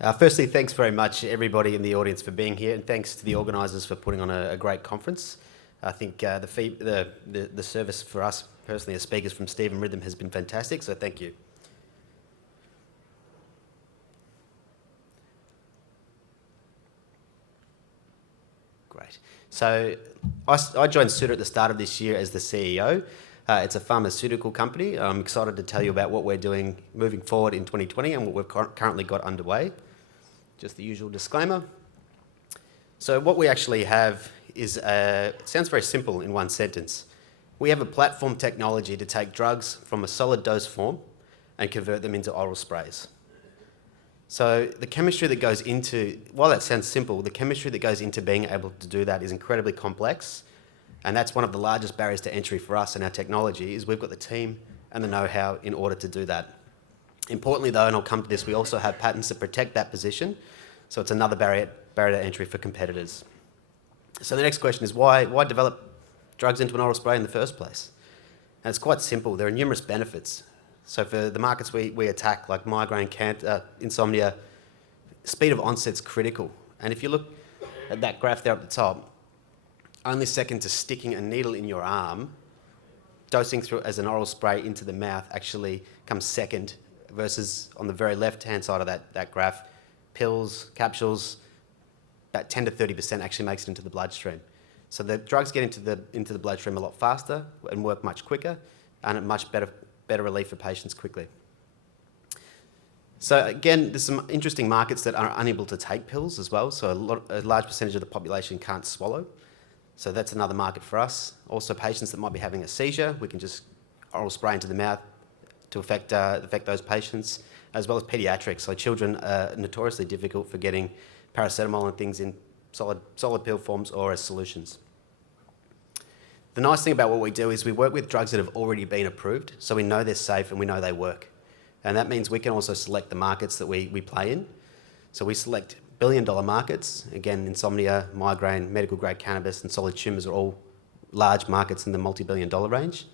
Firstly, thanks very much everybody in the audience for being here, and thanks to the organisers for putting on a great conference. I think the service for us personally as speakers from Stephen Rhythm has been fantastic, so thank you. Great. So I joined SUDA at the start of this year as the CEO. It's a pharmaceutical company. I'm excited to tell you about what we're doing moving forward in 2020 and what we've currently got underway. Just the usual disclaimer. So what we actually have is, it sounds very simple in one sentence. We have a platform technology to take drugs from a solid dose form and convert them into oral sprays. So the chemistry that goes into, while that sounds simple, the chemistry that goes into being able to do that is incredibly complex, and that's one of the largest barriers to entry for us and our technology, is we've got the team and the know-how in order to do that. Importantly though, and I'll come to this, we also have patents that protect that position, so it's another barrier to entry for competitors. So the next question is why develop drugs into an oral spray in the first place? And it's quite simple. There are numerous benefits. So for the markets we attack, like migraine, insomnia, speed of onset's critical. And if you look at that graph there at the top, only second to sticking a needle in your arm, dosing through as an oral spray into the mouth actually comes second, versus on the very left-hand side of that graph, pills, capsules, about 10 to 30% actually makes it into the bloodstream. So the drugs get into the bloodstream a lot faster and work much quicker, and at much better relief for patients quickly. So again, there's some interesting markets that are unable to take pills as well. So a large percentage of the population can't swallow. So that's another market for us. Also patients that might be having a seizure, we can just oral spray into the mouth to affect those patients, as well as pediatrics. So children are notoriously difficult for getting paracetamol and things in solid pill forms or as solutions. The nice thing about what we do is we work with drugs that have already been approved, so we know they're safe and we know they work. And that means we can also select the markets that we play in. So we select billion-dollar markets. Again, insomnia, migraine, medical grade cannabis and solid tumours are all large markets in the multi-billion-dollar range.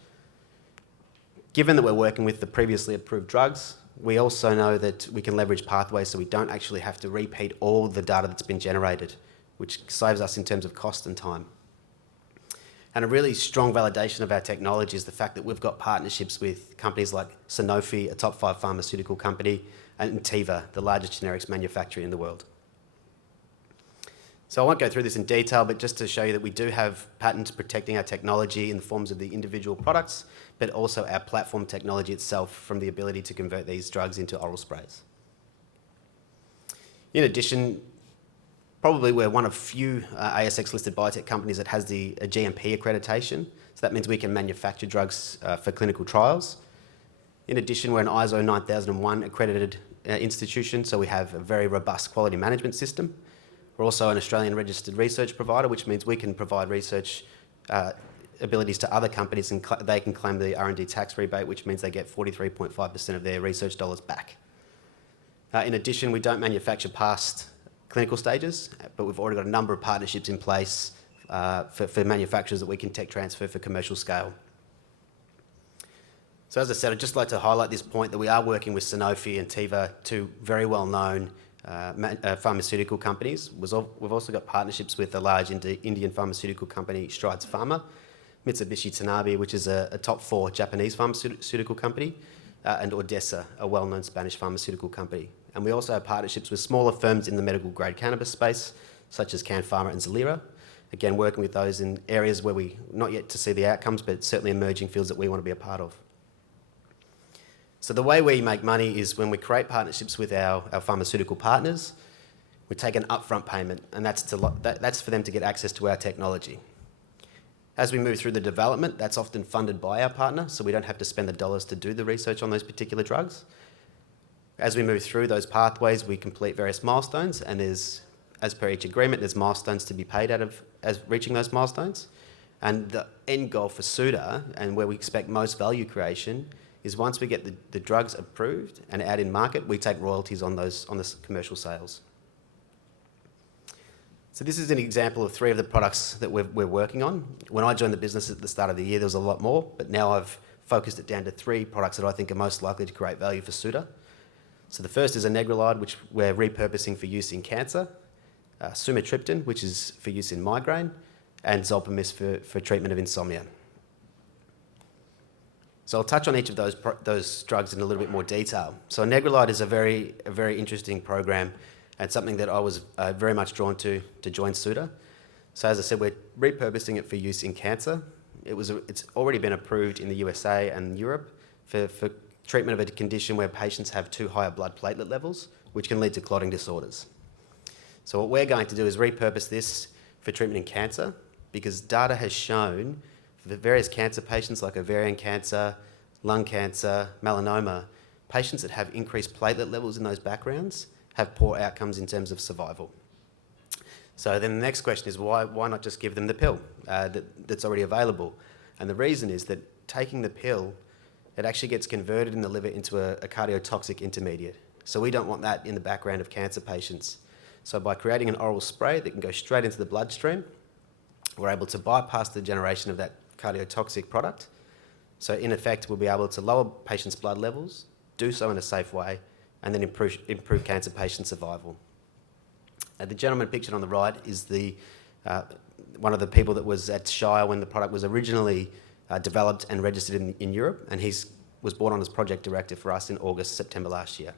Given that we're working with the previously approved drugs, we also know that we can leverage pathways so we don't actually have to repeat all the data that's been generated, which saves us in terms of cost and time. And a really strong validation of our technology is the fact that we've got partnerships with companies like Sanofi, a top 5 pharmaceutical company, and Teva, the largest generics manufacturer in the world. So I won't go through this in detail, but just to show you that we do have patents protecting our technology in the forms of the individual products, but also our platform technology itself from the ability to convert these drugs into oral sprays. In addition, probably we're one of few ASX-listed biotech companies that has a GMP accreditation. So that means we can manufacture drugs for clinical trials. In addition, we're an ISO 9001 accredited institution, so we have a very robust quality management system. We're also an Australian registered research provider, which means we can provide research abilities to other companies and they can claim the R&D tax rebate, which means they get 43.5% of their research dollars back. In addition, we don't manufacture past clinical stages, but we've already got a number of partnerships in place for manufacturers that we can tech transfer for commercial scale. So as I said, I'd just like to highlight this point that we are working with Sanofi and Teva, two very well-known pharmaceutical companies. We've also got partnerships with a large Indian pharmaceutical company, Strides Pharma, Mitsubishi Tanabe, which is a top 4 Japanese pharmaceutical company, and Ordesa, a well-known Spanish pharmaceutical company. And we also have partnerships with smaller firms in the medical grade cannabis space, such as Can Pharma and Zelira. Again, working with those in areas where we not yet to see the outcomes, but certainly emerging fields that we want to be a part of. So the way we make money is when we create partnerships with our pharmaceutical partners, we take an upfront payment, and that's for them to get access to our technology. As we move through the development, that's often funded by our partner, so we don't have to spend the dollars to do the research on those particular drugs. As we move through those pathways, we complete various milestones, and as per each agreement, there's milestones to be paid out of as reaching those milestones. And the end goal for SUDA, and where we expect most value creation, is once we get the drugs approved and out in market, we take royalties on the commercial sales. So this is an example of 3 of the products that we're working on. When I joined the business at the start of the year, there was a lot more, but now I've focused it down to 3 products that I think are most likely to create value for SUDA. So the first is a Negrolite, which we're repurposing for use in cancer, Sumatriptan, which is for use in migraine, and Zolpidem for treatment of insomnia. So I'll touch on each of those drugs in a little bit more detail. So Negrolite is a very interesting program and something that I was very much drawn to join SUDA. So as I said, we're repurposing it for use in cancer. It's already been approved in the USA and Europe for treatment of a condition where patients have too high blood platelet levels, which can lead to clotting disorders. So what we're going to do is repurpose this for treatment in cancer, because data has shown for various cancer patients like ovarian cancer, lung cancer, melanoma, patients that have increased platelet levels in those backgrounds have poor outcomes in terms of survival. So then the next question is why not just give them the pill that's already available? And the reason is that taking the pill, it actually gets converted in the liver into a cardiotoxic intermediate. So we don't want that in the background of cancer patients. So by creating an oral spray that can go straight into the bloodstream, we're able to bypass the generation of that cardiotoxic product. So in effect, we'll be able to lower patients' blood levels, do so in a safe way, and then improve cancer patient survival. The gentleman pictured on the right is one of the people that was at Shire when the product was originally developed and registered in Europe, and he was brought on as project director for us in September last year.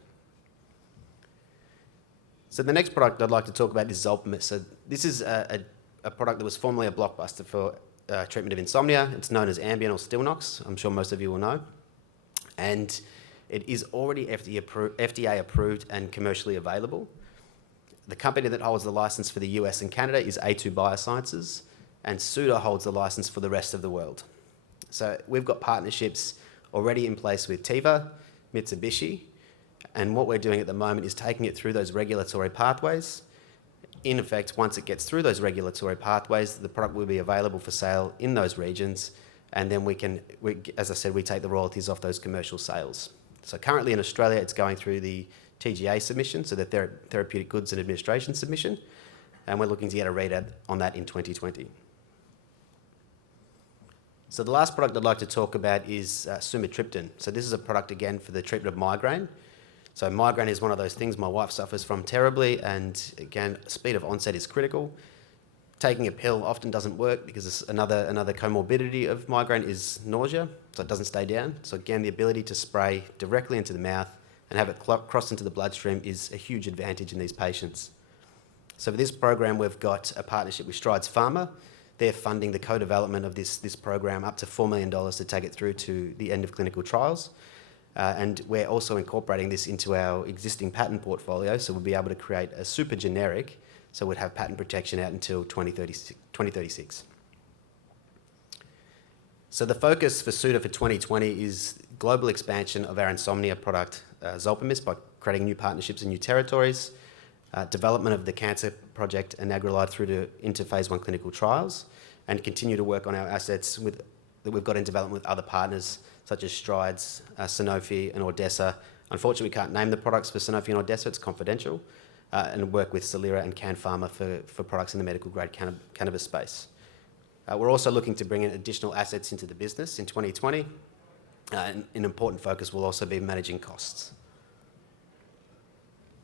So the next product I'd like to talk about is Zolpidem. So this is a product that was formerly a blockbuster for treatment of insomnia. It's known as Ambien or Stilnox. I'm sure most of you will know. And it is already FDA approved and commercially available. The company that holds the license for the US and Canada is A2 Biosciences, and SUDA holds the license for the rest of the world. So we've got partnerships already in place with Teva, Mitsubishi, and what we're doing at the moment is taking it through those regulatory pathways. In effect, once it gets through those regulatory pathways, the product will be available for sale in those regions, and then as I said, we take the royalties off those commercial sales. So currently in Australia, it's going through the TGA submission, so the Therapeutic Goods and Administration submission, and we're looking to get a readout on that in 2020. So the last product I'd like to talk about is Sumatriptan. So this is a product, again, for the treatment of migraine. So migraine is one of those things my wife suffers from terribly, and again, speed of onset is critical. Taking a pill often doesn't work because another comorbidity of migraine is nausea, so it doesn't stay down. So again, the ability to spray directly into the mouth and have it cross into the bloodstream is a huge advantage in these patients. So for this program, we've got a partnership with Strides Pharma. They're funding the co-development of this program up to $4 million to take it through to the end of clinical trials. And we're also incorporating this into our existing patent portfolio, so we'll be able to create a super generic, so we'd have patent protection out until 2036. So the focus for SUDA for 2020 is global expansion of our insomnia product, Zolpidem, by creating new partnerships in new territories, development of the cancer project and Negrolite into phase 1 clinical trials, and continue to work on our assets that we've got in development with other partners such as Strides, Sanofi and Ordesa. Unfortunately, we can't name the products for Sanofi and Ordesa, it's confidential, and work with Celera and Can Pharma for products in the medical grade cannabis space. We're also looking to bring in additional assets into the business in 2020, and an important focus will also be managing costs.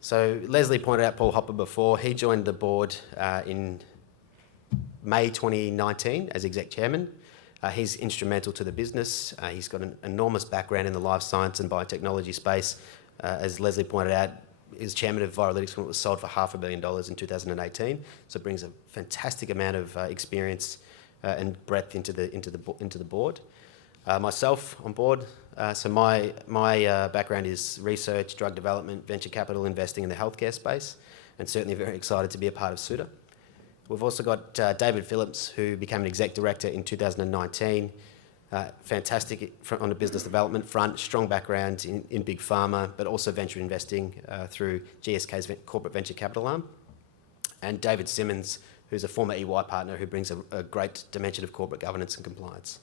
So Leslie pointed out Paul Hopper before. He joined the board in May 2019 as exec chairman. He's instrumental to the business. He's got an enormous background in the life science and biotechnology space. As Leslie pointed out, he was chairman of Viralytics when it was sold for $500 million in 2018. So it brings a fantastic amount of experience and breadth into the board. Myself on board. So my background is research, drug development, venture capital investing in the healthcare space, and certainly very excited to be a part of SUDA. We've also got David Phillips, who became an exec director in 2019. Fantastic on the business development front, strong background in big pharma, but also venture investing through GSK's corporate venture capital arm. And David Simmons, who's a former EY partner who brings a great dimension of corporate governance and compliance.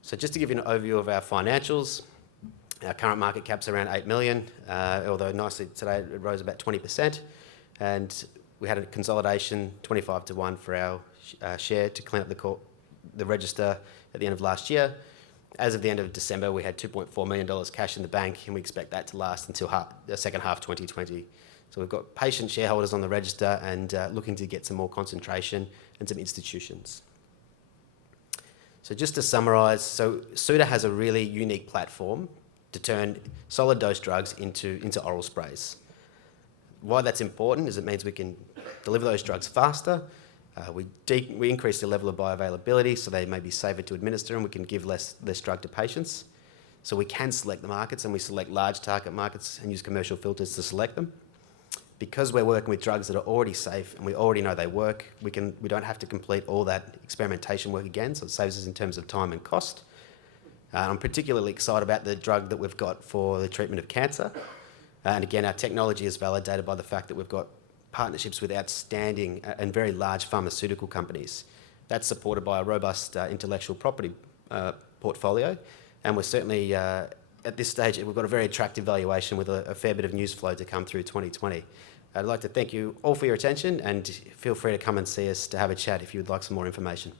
So just to give you an overview of our financials, our current market cap's around 8 million, although nicely today it rose about 20%. And we had a consolidation 25-1 for our share to clean up the register at the end of last year. As of the end of December, we had $2.4 million cash in the bank, and we expect that to last until the second half 2020. So we've got patient shareholders on the register and looking to get some more concentration and some institutions. So just to summarise, so SUDA has a really unique platform to turn solid dose drugs into oral sprays. Why that's important is it means we can deliver those drugs faster. We increase the level of bioavailability so they may be safer to administer, and we can give less drug to patients. So we can select the markets, and we select large target markets and use commercial filters to select them. Because we're working with drugs that are already safe and we already know they work, we don't have to complete all that experimentation work again, so it saves us in terms of time and cost. I'm particularly excited about the drug that we've got for the treatment of cancer. And again, our technology is validated by the fact that we've got partnerships with outstanding and very large pharmaceutical companies. That's supported by a robust intellectual property portfolio. And we're certainly, at this stage, we've got a very attractive valuation with a fair bit of news flow to come through 2020. I'd like to thank you all for your attention, and feel free to come and see us to have a chat if you would like some more information.